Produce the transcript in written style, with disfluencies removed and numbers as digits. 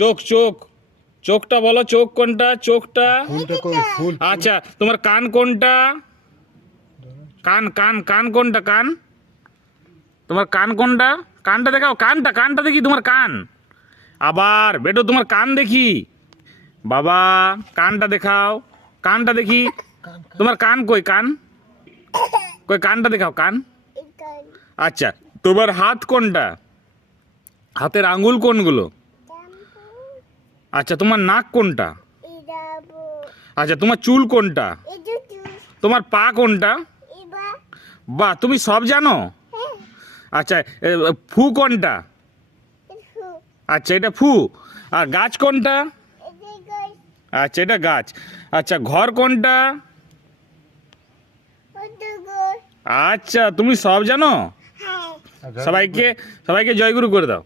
চোখ চোখ চোখটা বলো, চোখ কোনটা? চোখটা। আচ্ছা, তোমার কান কোনটা? কান কান কান কোনটা? কান, তোমার কান কোনটা? কানটা দেখাও, কানটা, কানটা দেখি তোমার কান। আবার বেটো তোমার কান দেখি। বাবা কানটা দেখাও, কানটা দেখি। তোমার কান কই? কান কই? কানটা দেখাও, কান। আচ্ছা, তোমার হাত কোনটা? হাতের আঙ্গুল কোনগুলো? আচ্ছা, তোমার নাক কোনটা? আচ্ছা, তোমার চুল কোনটা? তোমার পা কোনটা? বাহ, তুমি সব জানো। আচ্ছা, ফু কোনটা? আচ্ছা, এটা ফু। আর গাছ কোনটা? আচ্ছা, এটা গাছ। আচ্ছা, ঘর কোনটা? আচ্ছা, তুমি সব জানো। সবাইকে সবাইকে জয়গুরু করে দাও।